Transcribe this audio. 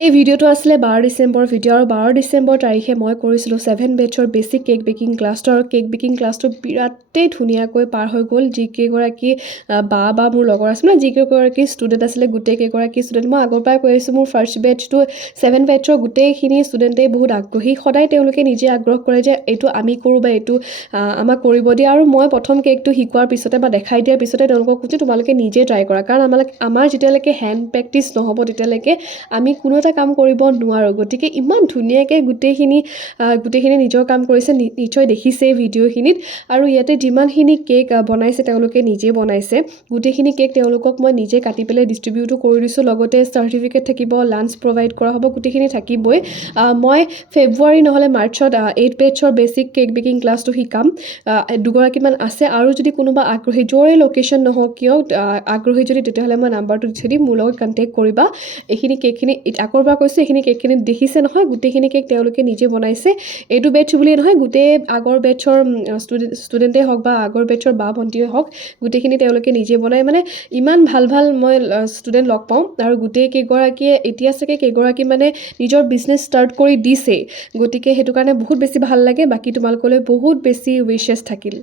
এই ভিডিঅ'টো আছিলে 12 ডিচেম্বৰ ভিডিঅ' আৰু 12 ডিচেম্বৰ তাৰিখে মই কৰিছিলোঁ 7 বেটছৰ বেছিক কেক বেকিং ক্লাছটো আৰু কেক বেকিং ক্লাছটো বিৰাটেই ধুনীয়াকৈ পাৰ হৈ গ'ল যিকেইগৰাকী বা মোৰ লগৰ আছিল মানে যিকেইগৰাকী ষ্টুডেণ্ট আছিলে গোটেইকেইগৰাকী ষ্টুডেণ্ট মই আগৰ পৰাই কৈ আছোঁ মোৰ ফাৰ্ষ্ট বেটছটো 7 বেটছৰ গোটেইখিনি ষ্টুডেণ্টেই বহুত আগ্ৰহী সদায় তেওঁলোকে নিজে আগ্ৰহ কৰে যে এইটো আমি কৰোঁ বা এইটো আমাক কৰিব দিয়ে আৰু মই প্ৰথম কেকটো শিকোৱাৰ পিছতে বা দেখাই দিয়াৰ পিছতে তেওঁলোকক কৈছোঁ তোমালোকে নিজে ট্ৰাই কৰা কাৰণ আমাৰ যেতিয়ালৈকে হেণ্ড প্ৰেক্টিছ নহ'ব তেতিয়ালৈকে আমি কোনো এটা কাম কৰিব নোৱাৰোঁ গতিকে ইমান ধুনীয়াকৈ গোটেইখিনি নিজৰ কাম কৰিছে নিশ্চয় দেখিছে ভিডিঅ'খিনিত আৰু ইয়াতে যিমানখিনি কেক বনাইছে তেওঁলোকে নিজে বনাইছে গোটেইখিনি কেক তেওঁলোকক মই নিজে কাটি পেলাই ডিষ্ট্ৰিবিউটো কৰি দিছোঁ লগতে চাৰ্টিফিকেট থাকিব লাঞ্চ প্ৰভাইড কৰা হ'ব গোটেইখিনি থাকিবই মই ফেব্ৰুৱাৰী নহ'লে মাৰ্চত 8 বেটছৰ বেছিক কেক বেকিং ক্লাছটো শিকাম দুগৰাকীমান আছে আৰু যদি কোনোবা আগ্ৰহী য'ৰে লোকেশ্যন নহওক কিয় আগ্ৰহী যদি তেতিয়াহ'লে মই নাম্বাৰটো দি দিম মোৰ লগত কণ্টেক্ট কৰিবা এইখিনি কেকখিনি আগৰ পৰা কৈছোঁ এইখিনি কেকখিনি দেখিছে নহয় গোটেইখিনি কেক তেওঁলোকে নিজে বনাইছে এইটো বেটছ বুলিয়ে নহয় গোটেই আগৰ বেটছৰ ষ্টুডেণ্টেই হওক বা আগৰ বেটছৰ বা ভণ্টিয়ে হওক গোটেইখিনি তেওঁলোকে নিজে বনাই মানে ইমান ভাল মই ষ্টুডেণ্ট লগ পাওঁ আৰু গোটেই কেইগৰাকীয়ে এতিয়া চাগে কেইগৰাকী মানে নিজৰ বিজনেছ ষ্টাৰ্ট কৰি দিছেই গতিকে সেইটো কাৰণে বহুত বেছি ভাল লাগে বাকী তোমালোকলৈ বহুত বেছি উইচেছ থাকিল